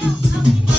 Come on, come on.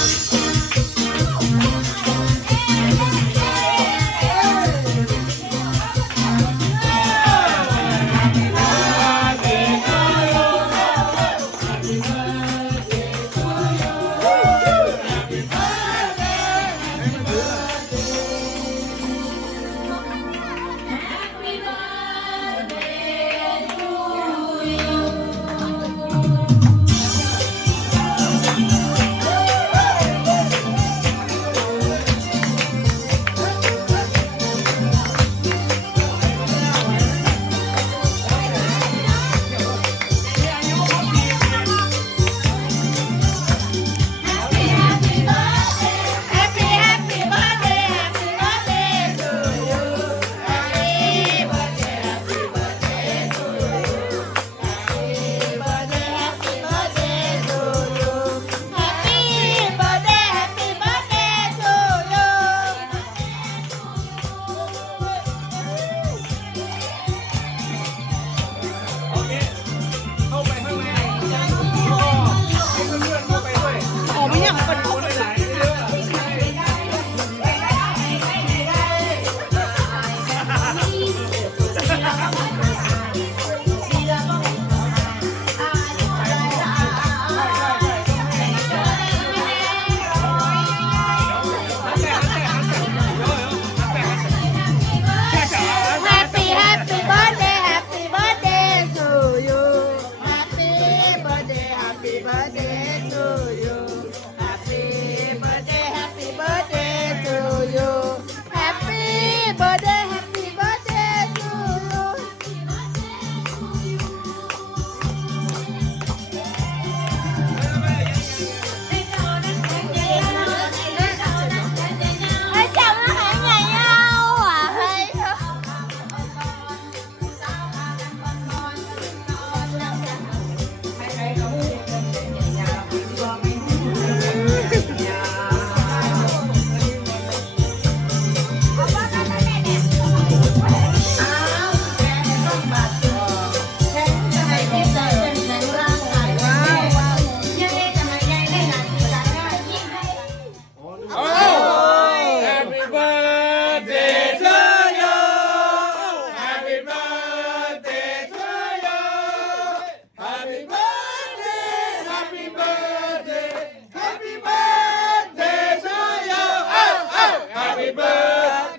Oh,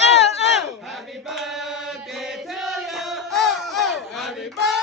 oh. Happy birthday oh,